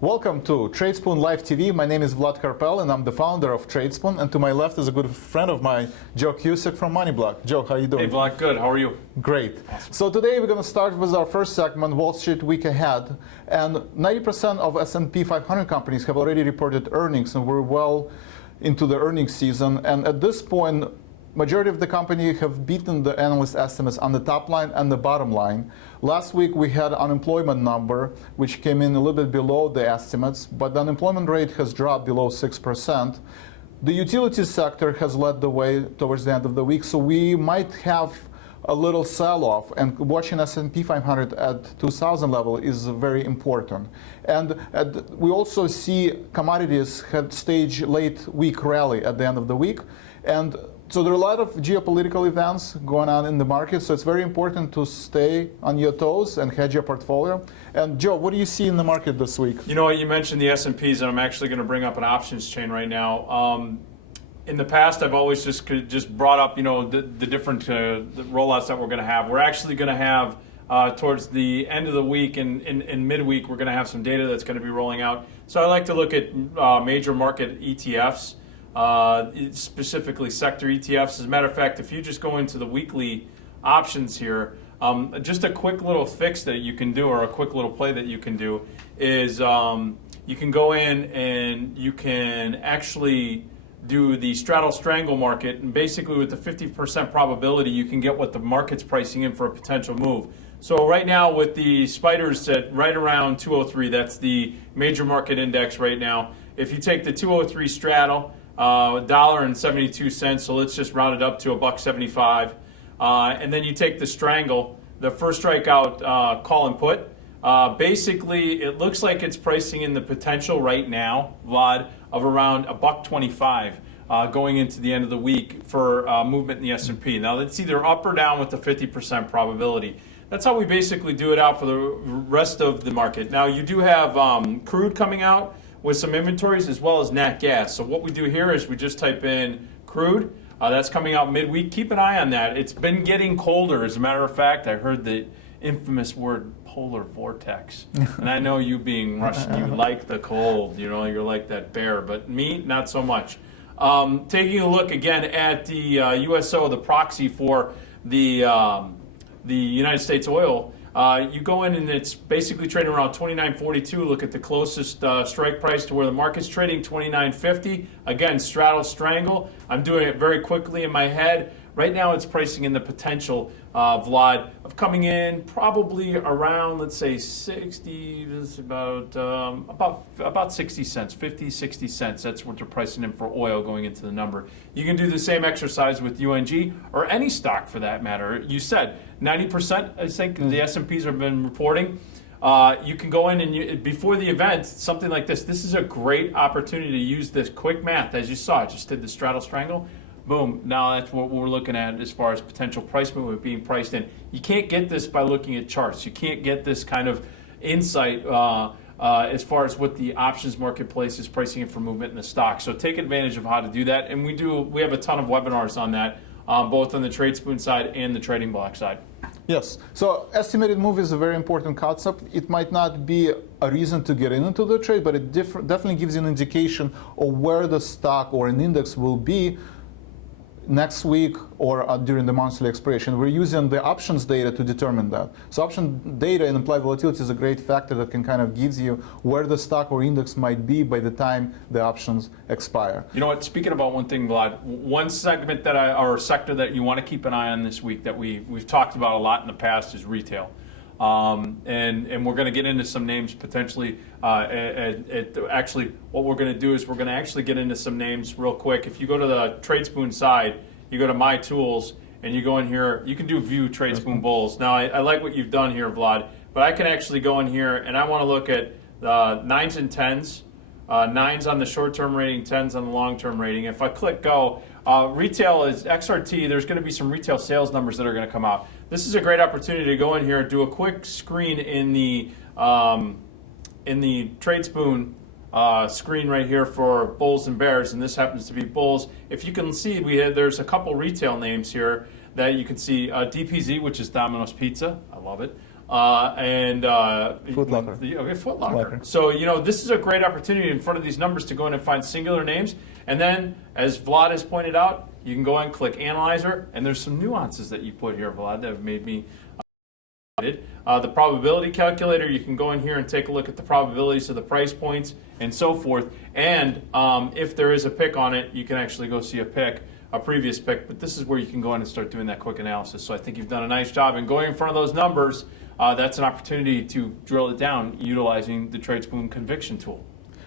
Welcome to Tradespoon Live TV. My name is Vlad Karpel, and I'm the founder of Tradespoon. And to my left is a good friend of mine, Joe Cusick from MoneyBlock. Joe, how are you doing? Hey, Vlad. Good. How are you? Great. Awesome. So today we're going to start with our first segment, Wall Street Week Ahead. And 90% of S&P 500 companies have already reported earnings, and we're well into the earnings season. And at this point, majority of the companies have beaten the analyst estimates on the top line and the bottom line. Last week we had unemployment number, which came in a little bit below the estimates, but the unemployment rate has dropped below 6%. The utilities sector has led the way towards the end of the week, so we might have a little sell-off, and watching S&P 500 at 2,000 level is very important. And we also see commodities had staged late week rally at the end of the week, and so there are a lot of geopolitical events going on in the market, so it's very important to stay on your toes and hedge your portfolio. And Joe, what do you see in the market this week? You know what, you mentioned the S&Ps, and I'm actually going to bring up an options chain right now. In the past, I've always just brought up, the different the rollouts that we're going to have. We're actually going to have, towards the end of the week and in midweek, we're going to have some data that's going to be rolling out. So I like to look at major market ETFs. Specifically sector ETFs. As a matter of fact, if you just go into the weekly options here, just a quick little fix that you can do, or a quick little play that you can do, is you can go in and you can actually do the straddle strangle market, and basically with the 50% probability you can get what the market's pricing in for a potential move. So right now with the spiders at right around 203, that's the major market index right now. If you take the 203 straddle, $1.72, so let's just round it up to $1.75, and then you take the strangle, the first strikeout call and put. Basically, it looks like it's pricing in the potential right now, Vlad, of around $1.25 going into the end of the week for movement in the S&P. Now that's either up or down with the 50% probability. That's how we basically do it out for the rest of the market. Now you do have crude coming out with some inventories, as well as nat gas. So what we do here is we just type in crude. That's coming out midweek. Keep an eye on that. It's been getting colder. As a matter of fact, I heard the infamous word polar vortex. And I know you being Russian, you like the cold. You're like that bear. But me, not so much. Taking a look again at the USO, the proxy for the United States oil. You go in and it's basically trading around $29.42. Look at the closest strike price to where the market's trading, $29.50. Again, straddle strangle. I'm doing it very quickly in my head. Right now it's pricing in the potential, Vlad, of coming in probably around, let's say 60, this is about 60 cents, 50, 60 cents. That's what they're pricing in for oil going into the number. You can do the same exercise with UNG or any stock for that matter. You said 90%, I think, the S&Ps have been reporting. You can go in and before the event, something like this. This is a great opportunity to use this quick math. As you saw, I just did the straddle strangle. Boom, now that's what we're looking at as far as potential price movement being priced in. You can't get this by looking at charts. You can't get this kind of insight as far as what the options marketplace is pricing in for movement in the stock. So take advantage of how to do that. And we have a ton of webinars on that, both on the Tradespoon side and the Trading Block side. Yes. So estimated move is a very important concept. It might not be a reason to get into the trade, but it definitely gives you an indication of where the stock or an index will be next week or during the monthly expiration. We're using the options data to determine that. So option data and implied volatility is a great factor that can kind of gives you where the stock or index might be by the time the options expire. You know what, speaking about one thing, Vlad, one segment or sector that you want to keep an eye on this week that we've talked about a lot in the past is retail. And we're going to get into some names potentially. Actually, what we're going to do is we're going to actually get into some names real quick. If you go to the Tradespoon side, you go to My Tools, and you go in here, you can do View Tradespoon Bulls. Now, I like what you've done here, Vlad, but I can actually go in here, and I want to look at 9s and 10s, 9s on the short-term rating, 10s on the long-term rating. If I click go, retail is XRT. There's going to be some retail sales numbers that are going to come out. This is a great opportunity to go in here, do a quick screen in the Tradespoon screen right here for bulls and bears, and this happens to be bulls. If you can see, there's a couple retail names here that you can see. DPZ, which is Domino's Pizza. I love it. And Foot Locker. Okay, Foot Locker. So, this is a great opportunity in front of these numbers to go in and find singular names. And then, as Vlad has pointed out, you can go and click Analyzer, and there's some nuances that you put here, Vlad, that have made me the probability calculator. You can go in here and take a look at the probabilities of the price points and so forth. And if there is a pick on it, you can actually go see a previous pick. But this is where you can go in and start doing that quick analysis. So I think you've done a nice job in going in front of those numbers. That's an opportunity to drill it down utilizing the Tradespoon conviction tool.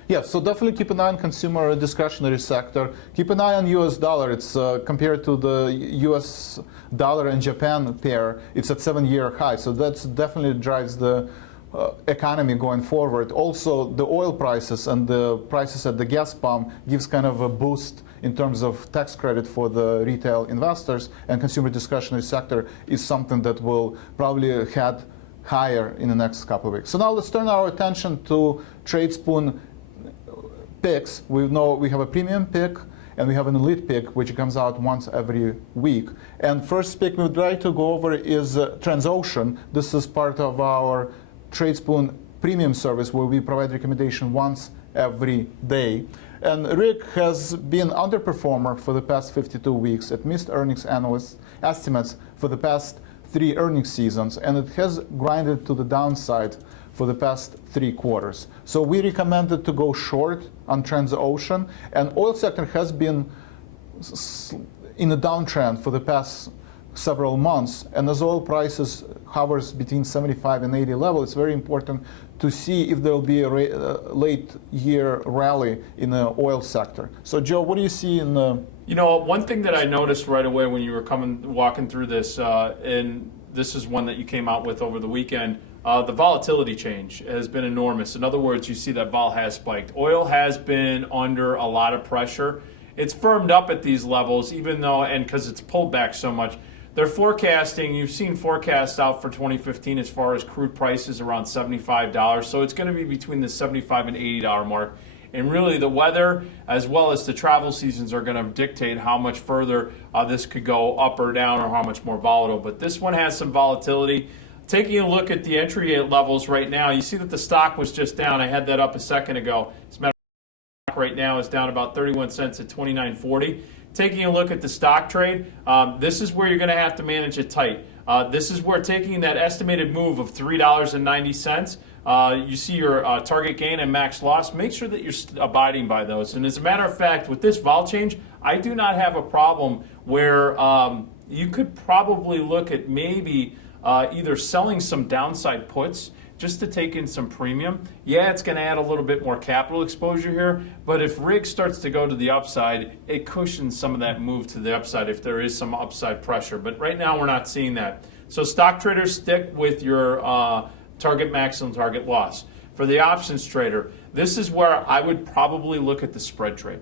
Yeah, so definitely keep an eye on consumer discretionary sector. Keep an eye on US dollar. It's compared to the US dollar and Japan pair, it's at 7-year high. So that's definitely drives the economy going forward. Also, the oil prices and the prices at the gas pump gives kind of a boost in terms of tax credit for the retail investors, and consumer discretionary sector is something that will probably head higher in the next couple of weeks. So now let's turn our attention to Tradespoon picks. We know we have a premium pick and we have an elite pick, which comes out once every week. And first pick we would like to go over is Transocean. This is part of our Tradespoon premium service where we provide recommendation once every day. And Rick has been underperformer for the past 52 weeks. It missed earnings analyst estimates for the past 3 earnings seasons, and it has grinded to the downside for the past 3 quarters. So we recommended to go short on Transocean, and oil sector has been in a downtrend for the past several months, and as oil prices hovers between 75 and 80 level, it's very important to see if there will be a late year rally in the oil sector. So Joe, what do you see in the... One thing that I noticed right away when you were walking through this, and this is one that you came out with over the weekend, the volatility change has been enormous. In other words, you see that vol has spiked. Oil has been under a lot of pressure. It's firmed up at these levels, even though, and because it's pulled back so much, they're forecasting, you've seen forecasts out for 2015 as far as crude prices around $75. So it's going to be between the $75 and $80 mark. And really the weather as well as the travel seasons are going to dictate how much further this could go up or down or how much more volatile. But this one has some volatility. Taking a look at the entry levels right now, you see that the stock was just down. I had that up a second ago. As a matter of fact, right now is down about 31 cents at $29.40. Taking a look at the stock trade, this is where you're going to have to manage it tight. This is where taking that estimated move of $3.90, you see your target gain and max loss. Make sure that you're abiding by those. And as a matter of fact, with this vol change, I do not have a problem where you could probably look at maybe either selling some downside puts just to take in some premium. Yeah, it's going to add a little bit more capital exposure here, but if rig starts to go to the upside, it cushions some of that move to the upside if there is some upside pressure. But right now, we're not seeing that. So stock traders, stick with your target max and target loss. For the options trader, this is where I would probably look at the spread trade.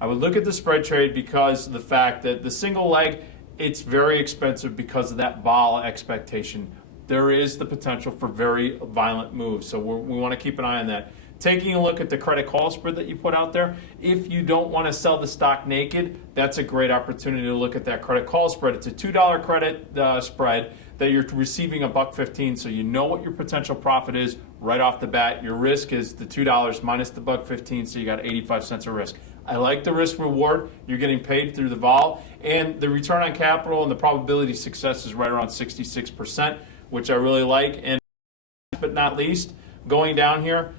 I would look at the spread trade because of the fact that the single leg, it's very expensive because of that vol expectation. There is the potential for very violent moves. So we want to keep an eye on that. Taking a look at the credit call spread that you put out there, if you don't want to sell the stock naked, that's a great opportunity to look at that credit call spread. It's a $2 credit spread that you're receiving $1.15, so you know what your potential profit is right off the bat. Your risk is the $2 minus the $1.15, so you got 85 cents of risk. I like the risk reward. You're getting paid through the vol, and the return on capital and the probability of success is right around 66%, which I really like. And but not least, going down here,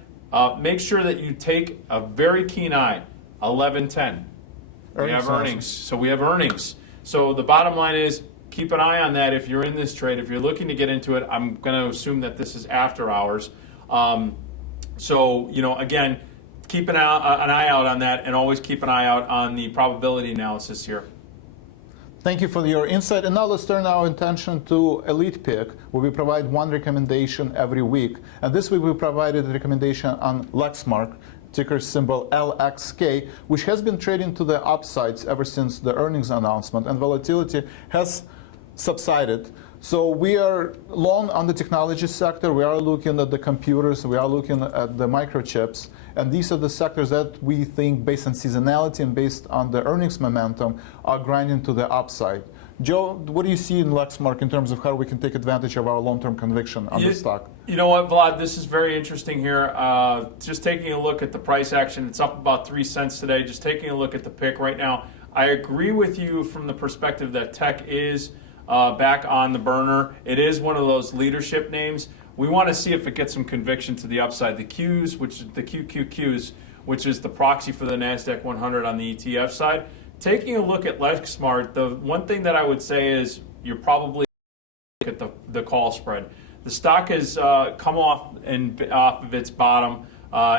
make sure that you take a very keen eye. 11:10. We have earnings. So we have earnings. So the bottom line is keep an eye on that if you're in this trade. If you're looking to get into it, I'm going to assume that this is after hours. So, again, keep an eye out on that, and always keep an eye out on the probability analysis here. Thank you for your insight. And now let's turn our attention to Elite Pick, where we provide one recommendation every week. And this week we provided a recommendation on Lexmark, ticker symbol LXK, which has been trading to the upsides ever since the earnings announcement, and volatility has subsided So we are long on the technology sector. We are looking at the computers. We are looking at the microchips. And these are the sectors that we think, based on seasonality and based on the earnings momentum, are grinding to the upside. Joe, what do you see in Lexmark in terms of how we can take advantage of our long-term conviction on the stock? You know what, Vlad, this is very interesting here. Just taking a look at the price action, it's up about 3 cents today. Just taking a look at the pick right now. I agree with you from the perspective that tech is back on the burner. It is one of those leadership names. We want to see if it gets some conviction to the upside. The Qs, which is the QQQs, which is the proxy for the NASDAQ 100 on the ETF side. Taking a look at Lexmark, the one thing that I would say is you're probably look at the call spread. The stock has come off of its bottom.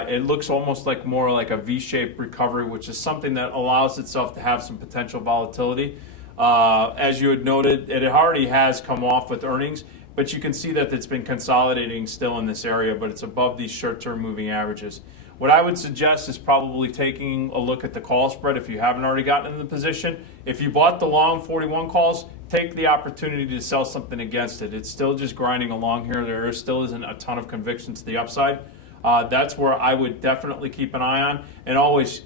It looks almost like more like a V-shaped recovery, which is something that allows itself to have some potential volatility. As you had noted, it already has come off with earnings, but you can see that it's been consolidating still in this area, but it's above these short-term moving averages. What I would suggest is probably taking a look at the call spread if you haven't already gotten in the position. If you bought the long 41 calls, take the opportunity to sell something against it. It's still just grinding along here. There still isn't a ton of conviction to the upside. That's where I would definitely keep an eye on, and always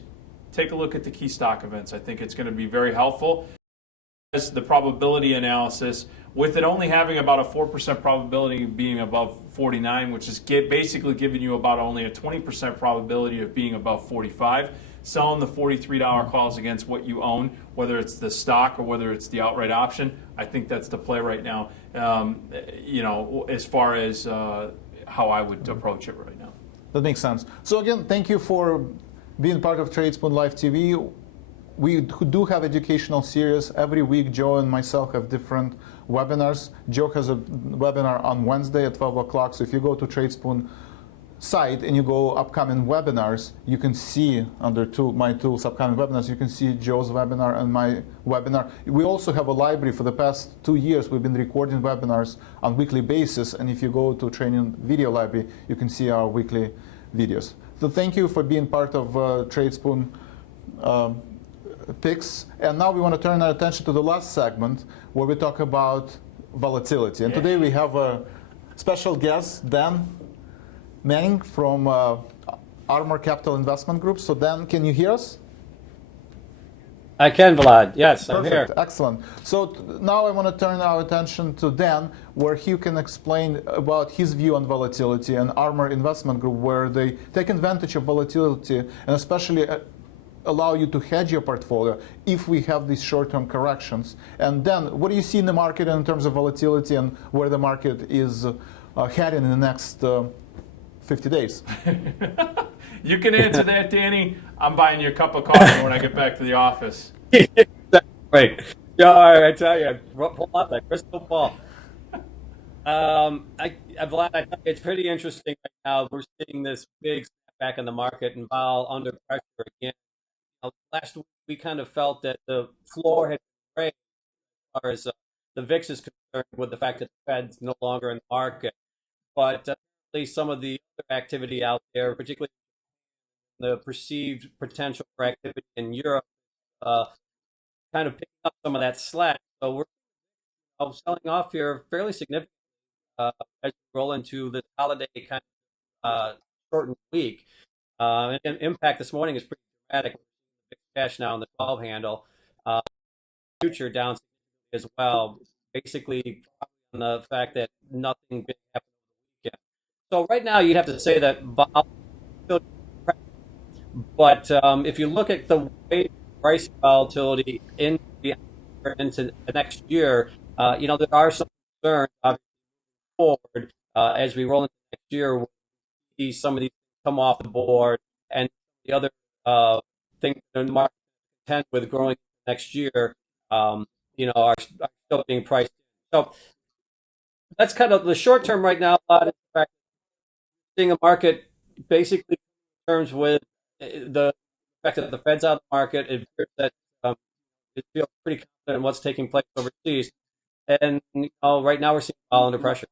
take a look at the key stock events. I think it's going to be very helpful. The probability analysis, with it only having about a 4% probability of being above 49, which is basically giving you about only a 20% probability of being above 45. Selling the $43 calls against what you own, whether it's the stock or whether it's the outright option, I think that's the play right now. As far as how I would approach it right now. That makes sense. So again, thank you for being part of Tradespoon Live TV. We do have educational series. Every week, Joe and myself have different webinars. Joe has a webinar on Wednesday at 12 o'clock. So if you go to Tradespoon site and you go upcoming webinars, you can see under my tools, upcoming webinars, you can see Joe's webinar and my webinar. We also have a library. For the past 2 years, we've been recording webinars on weekly basis. And if you go to training video library, you can see our weekly videos. So thank you for being part of Tradespoon picks. And now we want to turn our attention to the last segment where we talk about volatility. And today we have a special guest, Dan Manning from Armor Capital Investment Group. So Dan, can you hear us? I can, Vlad. Yes, Perfect. I'm here. Excellent. So now I want to turn our attention to Dan, where he can explain about his view on volatility, and Armor Investment Group, where they take advantage of volatility and especially allow you to hedge your portfolio if we have these short-term corrections. And then, what do you see in the market in terms of volatility and where the market is heading in the next 50 days? You can answer that, Danny. I'm buying you a cup of coffee when I get back to the office. Right. Yeah, I tell you, pull out that crystal ball. Vlad, I think it's pretty interesting right now. We're seeing this big snapback in the market and Vol under pressure again. Last week, we kind of felt that the floor had been raised as far as the VIX is concerned, with the fact that the Fed's no longer in the market. But at least some of the other activity out there, particularly the perceived potential for activity in Europe, kind of picking up some of that slack. So we're selling off here fairly significantly as we roll into this holiday kind of shortened week. And impact this morning is pretty dramatic. Cash now in the 12 handle, future down as well, basically on the fact that nothing big happened over the weekend. So right now you'd have to say that vol, but if you look at the way price volatility into the next year, there are some concerns forward as we roll into next year. We'll see some of these come off the board, and the other things in the market contend with growing next year, are still being priced in. So that's kind of the short term right now. In fact, seeing a market basically in terms with the fact that the Fed's out of the market, it appears that it feels pretty confident in what's taking place overseas. And right now we're seeing vol under pressure.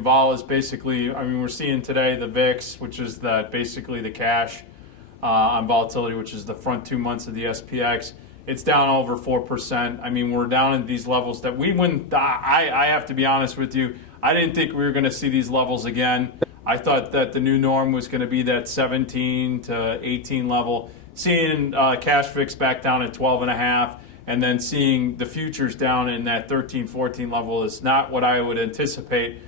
Vol is basically, we're seeing today the VIX, which is basically the cash on volatility, which is the front 2 months of the SPX, it's down over 4%. I mean, we're down at these levels that we wouldn't. I have to be honest with you. I didn't think we were going to see these levels again. I thought that the new norm was going to be that 17 to 18 level. Seeing cash fix back down at 12.5, and then seeing the futures down in that 13, 14 level is not what I would anticipate.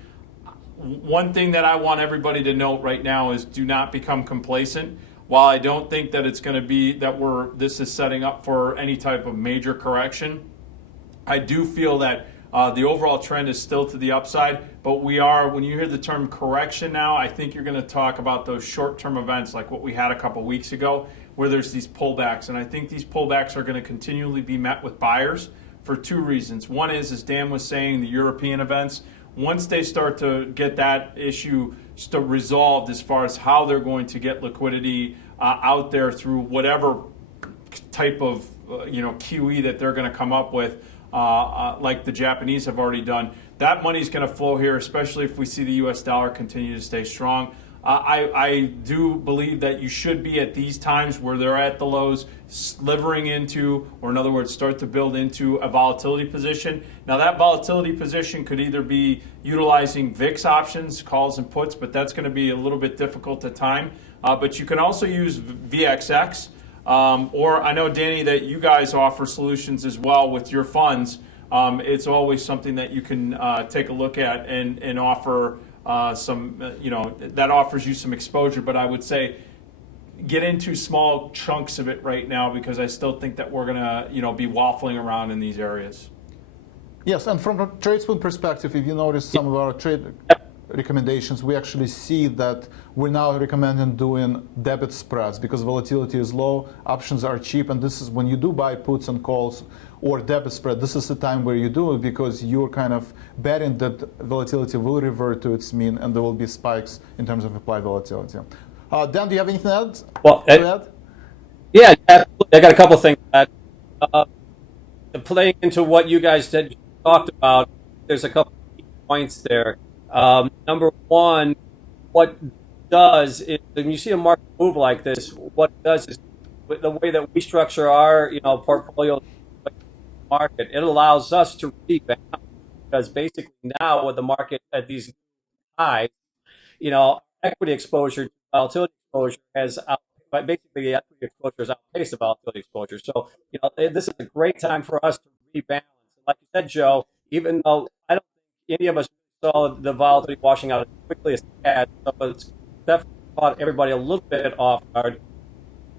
One thing that I want everybody to note right now is do not become complacent. While I don't think that it's going to be that this is setting up for any type of major correction, I do feel that the overall trend is still to the upside, but when you hear the term correction now, I think you're going to talk about those short-term events like what we had a couple weeks ago, where there's these pullbacks. And I think these pullbacks are going to continually be met with buyers for two reasons. One is, as Dan was saying, the European events. Once they start to get that issue resolved as far as how they're going to get liquidity out there through whatever type of QE that they're going to come up with, like the Japanese have already done, that money's going to flow here, especially if we see the U.S. dollar continue to stay strong. I do believe that you should be at these times where they're at the lows, slivering into, or in other words, start to build into a volatility position. Now that volatility position could either be utilizing VIX options, calls and puts, but that's going to be a little bit difficult to time. But you can also use VXX, or I know, Danny, that you guys offer solutions as well with your funds. It's always something that you can take a look at and offer some, that offers you some exposure. But I would say get into small chunks of it right now, because I still think that we're going to, be waffling around in these areas. Yes, and from a Tradespoon perspective, if you notice some of our trade recommendations, we actually see that we're now recommending doing debit spreads because volatility is low, options are cheap, and this is when you do buy puts and calls or debit spread, this is the time where you do it because you're kind of betting that volatility will revert to its mean and there will be spikes in terms of applied volatility. Dan, do you have anything else to add? Yeah, absolutely. I got a couple things to add. Playing into what you guys talked about, there's a couple of key points there. Number one, what does is when you see a market move like this, what it does is the way that we structure our portfolio market, it allows us to rebalance, because basically now with the market at these highs, equity exposure, volatility exposure but basically the equity exposure has outpaced the volatility exposure. So this is a great time for us to rebalance. Like you said, Joe, even though I don't think any of us saw the volatility washing out as quickly as it had, so it's definitely caught everybody a little bit off guard.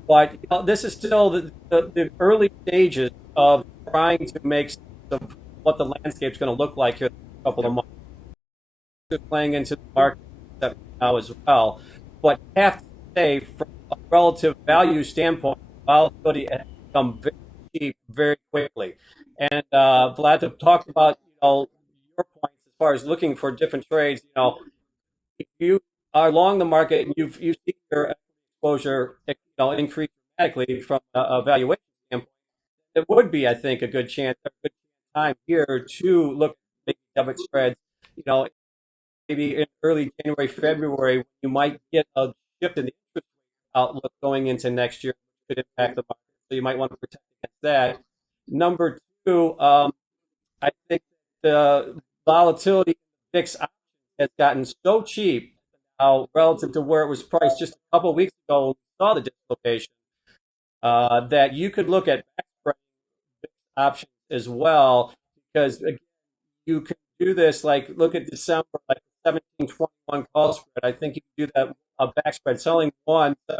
But this is still the early stages of trying to make sense of what the landscape's going to look like here in a couple of months. Just playing into the market now as well. But I have to say, from a relative value standpoint, volatility has become very cheap very quickly. And Vlad talked about your points as far as looking for different trades. If you are long the market and you see your exposure increase dramatically from a valuation standpoint, it would be, I think, a good time here to look at debit spreads. Maybe in early January, February, you might get a shift in the interest rate outlook going into next year, which could impact the market. So you might want to protect against that. Number two, I think the volatility VIX option has gotten so cheap now relative to where it was priced just a couple of weeks ago when we saw the dislocation, that you could look at back VIX options as well, because again, you can do this, like look at December, like 1721 call spread. I think you can do that a back spread, selling 22s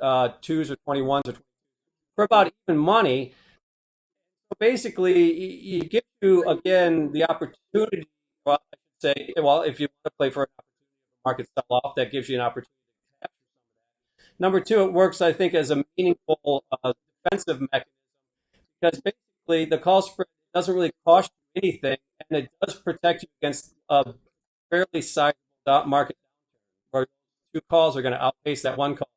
or 21s or for about even money. So basically, it gives you again the opportunity. Well, I should say, if you want to play for an opportunity of a market sell off, that gives you an opportunity to capture some of that. Number two, it works, I think, as a meaningful defensive mechanism, because basically the call spread doesn't really cost you anything, and it does protect you against a fairly sizable market downturn, where two calls are going to outpace that one call.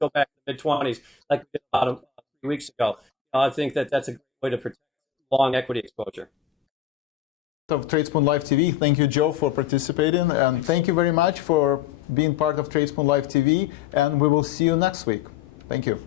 Go back to the mid-20s, like we did about 3 weeks ago. I think that's a great way to protect long equity exposure. Of Tradespoon Live TV, thank you, Joe, for participating, and thank you very much for being part of Tradespoon Live TV. And we will see you next week. Thank you.